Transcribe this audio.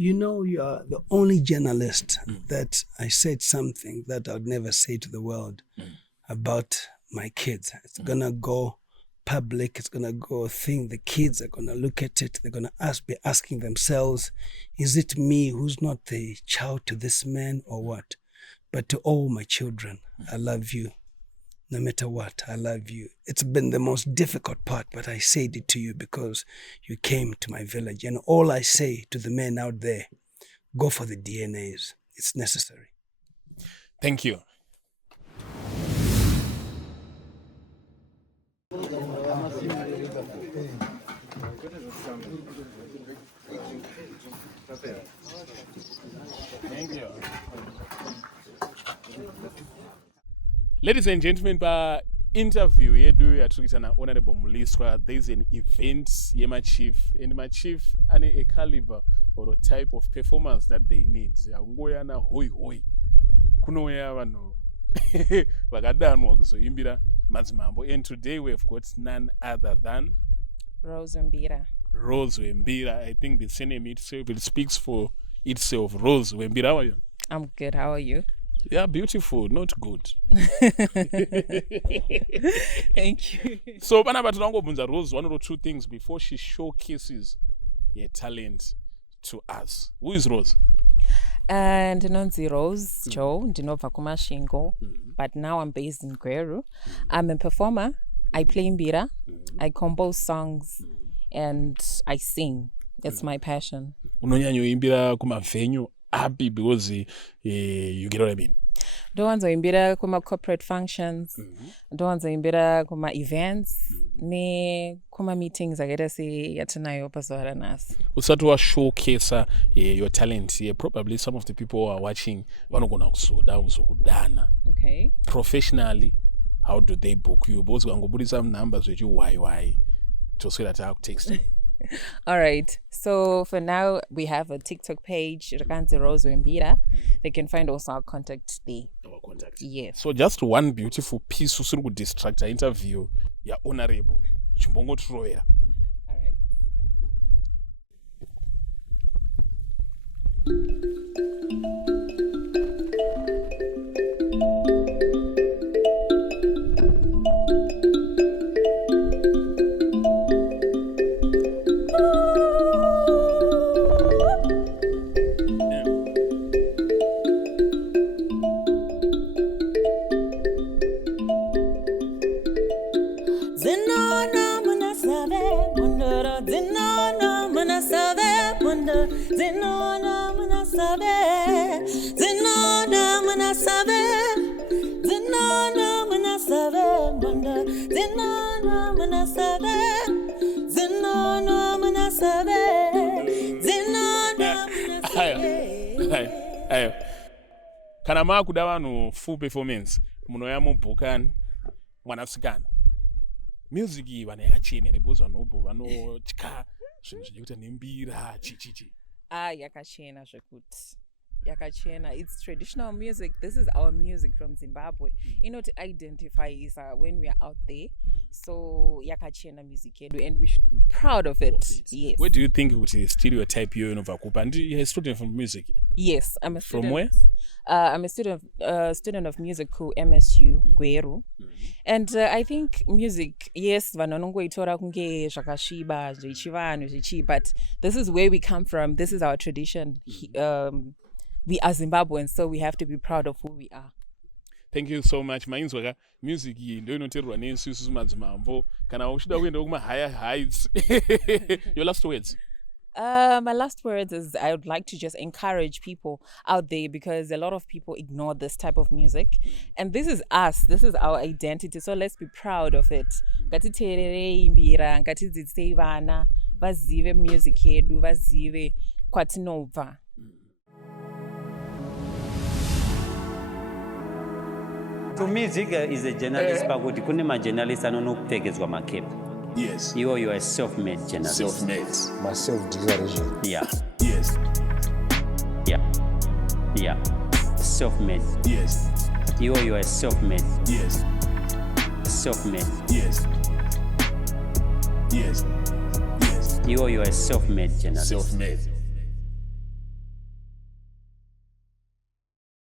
You know, you are the only journalist that I said something that I would never say to the world about my kids. It's going to go public. It's going to go thing. The kids are going to look at it. They're going to be asking themselves, is it me who's not the child to this man or what? But to all my children, I love you. No matter what, I love you. It's been the most difficult part, but I said it to you because you came to my village. And all I say to the men out there, go for the DNAs. It's necessary. Thank you. Thank you. Ladies and gentlemen, by interview yedu yatukita na Honorable Mliswa, there is an event yema chief, and my chief ane a caliber or a type of performance that they need. Ngoya na hoi hoi. Kuno ya wano wagadanwa kuzoimbira mazimambo. And today we have got none other than Rose Wembira. Rose Wembira. I think the surname itself, it speaks for itself. Rose Wembira, how are you? I'm good. How are you? Yeah, beautiful, not good. Thank you. So, Rose, one or two things before she showcases her talent to us. Who is Rose? Ndinonzi Rose Joe, ndinobva kuMasvingo, but now I'm based in Gweru. I'm a performer. I play mbira. I compose songs, and I sing. It's my passion. Unonyanyoimbira kumavenue happy because you get what I mean. Ndowanzoimbira kuma corporate functions, ndowanzoimbira kuma events, ne kuma meetings akaita seyatinayo pazuva ranhasi. Usati washowcase your talent here, probably some of the people who are watching vanogona kuzoda kuzokudana. Okay. Professionally, how do they book you? Because vangobudisa numbers with you why to say that I have text. All right. So for now, we have a TikTok page, Rakanzi Rose Wembira. They can find also our contact there. Our contact. Yes. So just one beautiful piece usiri kudistract interview ya Honorable Chimbongo Turovera. All right. Ayo. Kana makuda vanhu full performance munoyamo bhokani mwanasikana. Music iyi vanhu yakachena because vanobvo vanotya zvinhu zvinoita nembira chichichi. Yakachena zvekuti. Yakachena. It's traditional music. This is our music from Zimbabwe. You know, to identify is when we are out there. So yakachena music yedu, and we should be proud of it. Yes. Where do you think it is stereotype you in Vakupa? And you're a student from music? Yes, I'm a student. From where? I'm a student of music who MSU Gweru. And I think music, yes, vanonongoitora kunge zvakasviba zvichivanhu zvichi, but this is where we come from. This is our tradition. We are Zimbabweans, so we have to be proud of who we are. Thank you so much. Mainzwaka music iyi ndio inoterwa nesusu madzimambo kana uchida kuenda kuma higher heights. Your last words? My last words is I would like to just encourage people out there, because a lot of people ignore this type of music, and this is us. This is our identity. So let's be proud of it. Ngatiterere imbira, ngatidzidzisei vana vazive music yedu, vazive kwatinobva. To me, Ziga is a journalist, but kune ma journalist anonokupfekedzwa makepe. Yes. You are a self-made journalist. Self-made. My self-declaration. Yeah. Yes. Yeah. Self-made. Yes. You are a self-made. Yes. Self-made. Yes. Yes. Yes. You are a self-made journalist. Self-made.